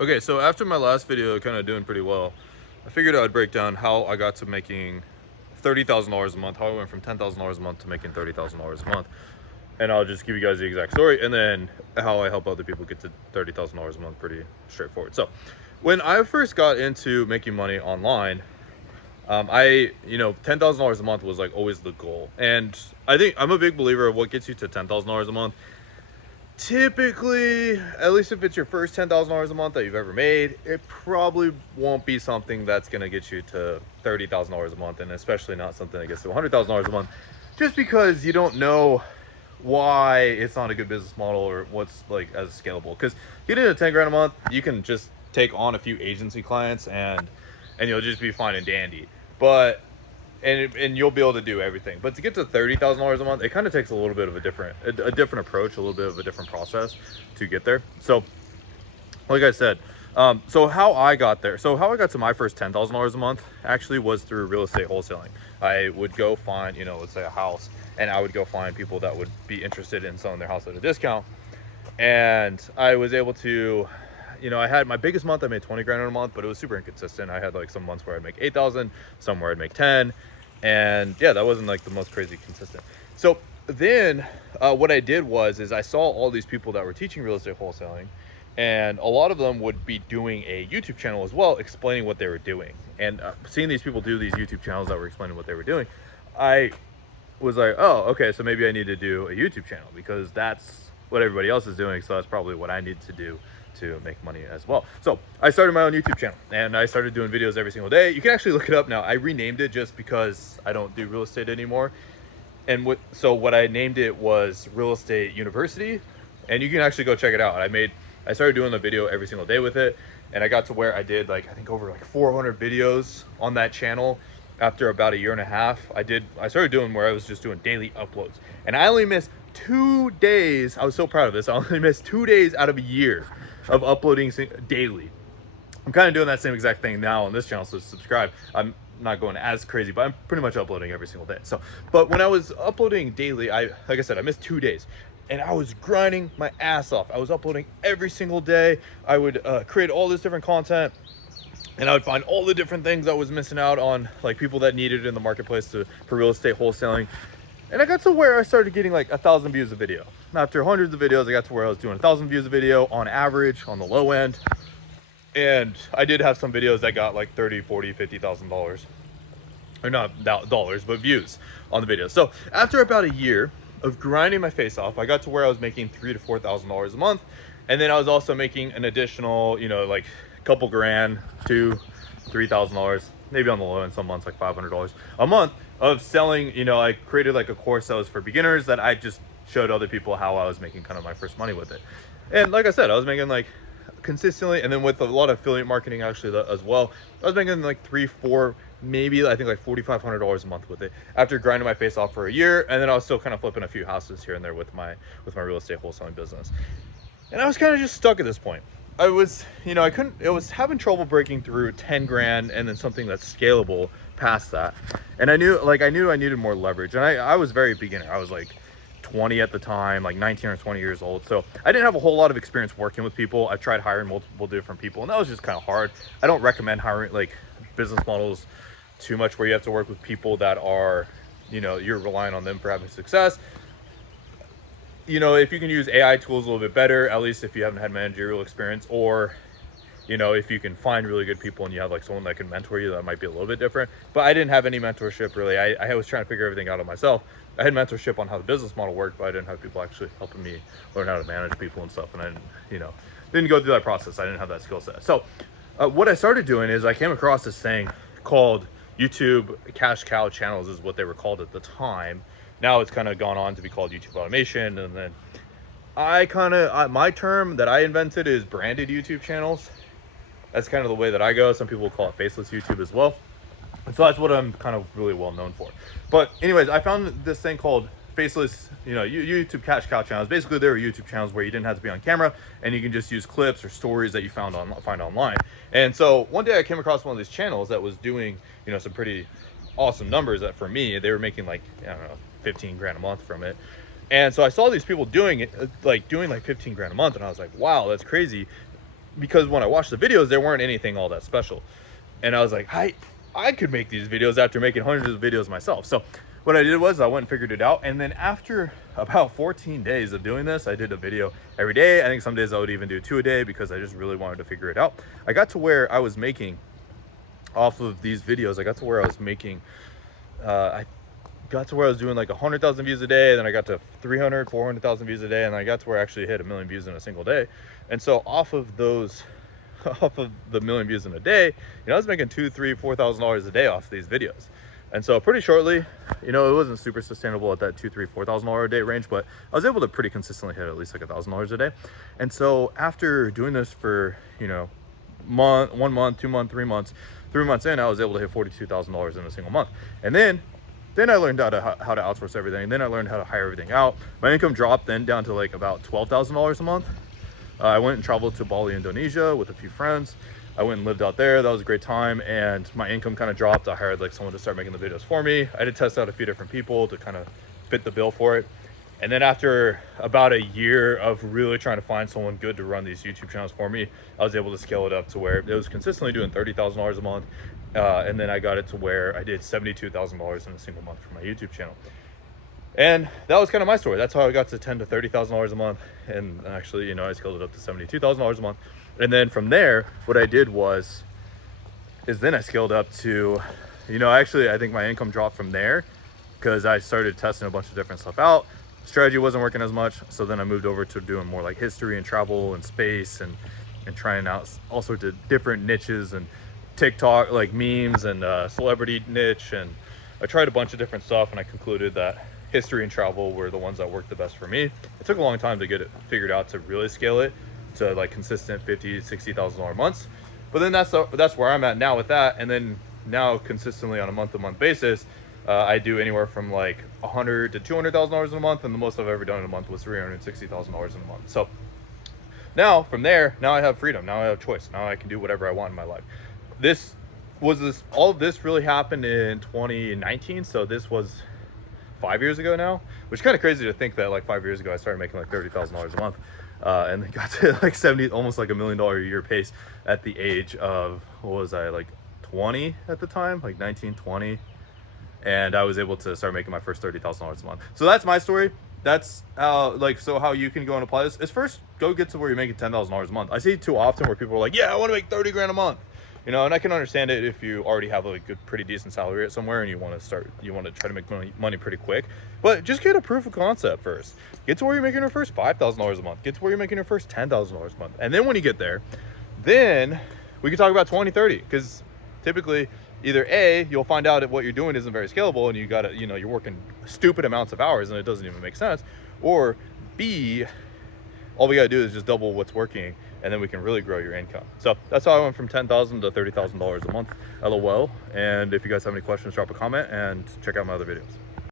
Okay, so after my last video kind of doing pretty well, I figured I'd break down how I got to making $30,000 a month, how I went from $10,000 a month to making $30,000 a month. And I'll just give you guys the exact story, and then how I help other people get to $30,000 a month. Pretty straightforward. So when I first got into making money online, $10,000 a month was like always the goal. And I think I'm a big believer of what gets you to $10,000 a month. Typically, at least if it's your first $10,000 a month that you've ever made, it probably won't be something that's going to get you to $30,000 a month, and especially not something that gets to $100,000 a month, just because you don't know why it's not a good business model or what's like as scalable. Because getting to 10 grand a month, you can just take on a few agency clients and you'll just be fine and dandy. But and you'll be able to do everything. But to get to $30,000 a month, it kind of takes a little bit of a different approach, a little bit of a different process to get there. So like I said, so how I got there, so how I got to my first $10,000 a month actually was through real estate wholesaling. I would go find, let's say a house, and I would go find people that would be interested in selling their house at a discount. And I was able to, I had my biggest month, I made 20 grand in a month, but it was super inconsistent. I had like some months where I'd make 8,000, some where I'd make 10. And yeah, that wasn't like the most crazy consistent. So then what I did is I saw all these people that were teaching real estate wholesaling, and a lot of them would be doing a YouTube channel as well, explaining what they were doing. And seeing these people do these YouTube channels that were explaining what they were doing, I was like, oh, okay, so maybe I need to do a YouTube channel because that's what everybody else is doing. So that's probably what I need to do to make money as well. So I started my own YouTube channel and I started doing videos every single day. You can actually look it up now. I renamed it just because I don't do real estate anymore. And so what I named it was Real Estate University, and you can actually go check it out. I started doing the video every single day with it, and I got to where I did I think over 400 videos on that channel. After about a year and a half, I started doing where I was just doing daily uploads, and I only missed 2 days. I was so proud of this. I only missed 2 days out of a year of uploading daily. I'm kind of doing that same exact thing now on this channel, so subscribe. I'm not going as crazy, but I'm pretty much uploading every single day. So, but when I was uploading daily, like I said, I missed 2 days, and I was grinding my ass off. I was uploading every single day. I would create all this different content, and I would find all the different things I was missing out on, like people that needed it in the marketplace for real estate wholesaling. And I got to where I started getting like 1,000 views a video. After hundreds of videos, I got to where I was doing 1,000 views a video on average on the low end. And I did have some videos that got like 30, 40, $50,000, or not dollars, but views on the video. So after about a year of grinding my face off, I got to where I was making $3,000 to $4,000 a month. And then I was also making an additional, like a couple grand, $2,000, $3,000, maybe on the low end, some months like $500 a month of selling. I created like a course that was for beginners that I just showed other people how I was making kind of my first money with it. And like I said, I was making like consistently, and then with a lot of affiliate marketing actually as well, I was making like 3, 4, maybe I think like $4,500 a month with it after grinding my face off for a year. And then I was still kind of flipping a few houses here and there with my real estate wholesaling business. And I was kind of just stuck at this point. I was, it was having trouble breaking through 10 grand and then something that's scalable past that. And I knew I needed more leverage. And I was very beginner. I was like 20 at the time, like 19 or 20 years old. So I didn't have a whole lot of experience working with people. I tried hiring multiple different people, and that was just kind of hard. I don't recommend hiring like business models too much where you have to work with people that are, you're relying on them for having success. If you can use AI tools a little bit better, at least if you haven't had managerial experience, or, if you can find really good people and you have like someone that can mentor you, that might be a little bit different. But I didn't have any mentorship really. I was trying to figure everything out on myself. I had mentorship on how the business model worked, but I didn't have people actually helping me learn how to manage people and stuff. And I didn't go through that process. I didn't have that skill set. So what I started doing is I came across this thing called YouTube cash cow channels, is what they were called at the time. Now it's kind of gone on to be called YouTube automation. And then my term that I invented is branded YouTube channels. That's kind of the way that I go. Some people call it faceless YouTube as well. And so that's what I'm kind of really well known for. But anyways, I found this thing called faceless, YouTube cash cow channels. Basically, there were YouTube channels where you didn't have to be on camera and you can just use clips or stories that you find online. And so one day I came across one of these channels that was doing, some pretty awesome numbers that for me, they were making like, 15 grand a month from it. And so I saw these people doing it, doing 15 grand a month. And I was like, wow, that's crazy. because when I watched the videos, there weren't anything all that special. And I was like, I could make these videos after making hundreds of videos myself. So what I did was I went and figured it out. And then after about 14 days of doing this, I did a video every day. I think some days I would even do 2 a day because I just really wanted to figure it out. I got to where I was making off of these videos, I got to where I was making, I got to where I was doing like 100,000 views a day. Then I got to 300, 400,000 views a day. And then I got to where I actually hit 1 million views in a single day. And so off of those, off of the 1 million views in a day, you know, I was making $2,000, $3,000, $4,000 a day off these videos. And so pretty shortly, you know, it wasn't super sustainable at that $2,000, $3,000, $4,000 a day range, but I was able to pretty consistently hit at least like $1,000 a day. And so after doing this for, you know, 1 month, 2 months, 3 months, 3 months in, I was able to hit $42,000 in a single month. And then I learned how to outsource everything. And then I learned how to hire everything out. My income dropped then down to like about $12,000 a month. I went and traveled to Bali, Indonesia with a few friends. I went and lived out there. That was a great time. And my income kind of dropped. I hired like someone to start making the videos for me. I had to test out a few different people to kind of fit the bill for it. And then after about a year of really trying to find someone good to run these YouTube channels for me, I was able to scale it up to where it was consistently doing $30,000 a month. And then I got it to where I did $72,000 in a single month for my YouTube channel. And that was kind of my story. That's how I got to $10,000 to $30,000 a month. And actually, you know, I scaled it up to $72,000 a month. And then from there, what I did is then I scaled up to, you know, actually, I think my income dropped from there because I started testing a bunch of different stuff out. Strategy wasn't working as much. So then I moved over to doing more like history and travel and space and trying out all sorts of different niches and TikTok, like memes and celebrity niche. And I tried a bunch of different stuff and I concluded that history and travel were the ones that worked the best for me. It took a long time to get it figured out to really scale it to like consistent $50,000 to $60,000 months. But then that's where I'm at now with that. And then now consistently on a month-to-month basis, I do anywhere from like $100,000 to $200,000 in a month, and the most I've ever done in a month was $360,000 in a month. So now from there, now I have freedom. Now I have choice. Now I can do whatever I want in my life. All of this really happened in 2019. So this was 5 years ago now, which is kind of crazy to think that like 5 years ago I started making like $30,000 a month, and then got to like 70, almost like $1 million a year pace at the age of, what was I, like 20 at the time, like 19, 20. And I was able to start making my first $30,000 a month. So that's my story. That's so how you can go and apply this is first go get to where you're making $10,000 a month. I see too often where people are like, yeah, I want to make 30 grand a month. You know, and I can understand it if you already have like a pretty decent salary at somewhere and you want to try to make money pretty quick. But just get a proof of concept first. Get to where you're making your first $5,000 a month. Get to where you're making your first $10,000 a month. And then when you get there, then we can talk about 20, 30. Because typically either A, you'll find out that what you're doing isn't very scalable and you gotta, you know, you're working stupid amounts of hours and it doesn't even make sense. Or B, all we gotta do is just double what's working, and then we can really grow your income. So that's how I went from $10,000 to $30,000 a month, LOL. And if you guys have any questions, drop a comment and check out my other videos.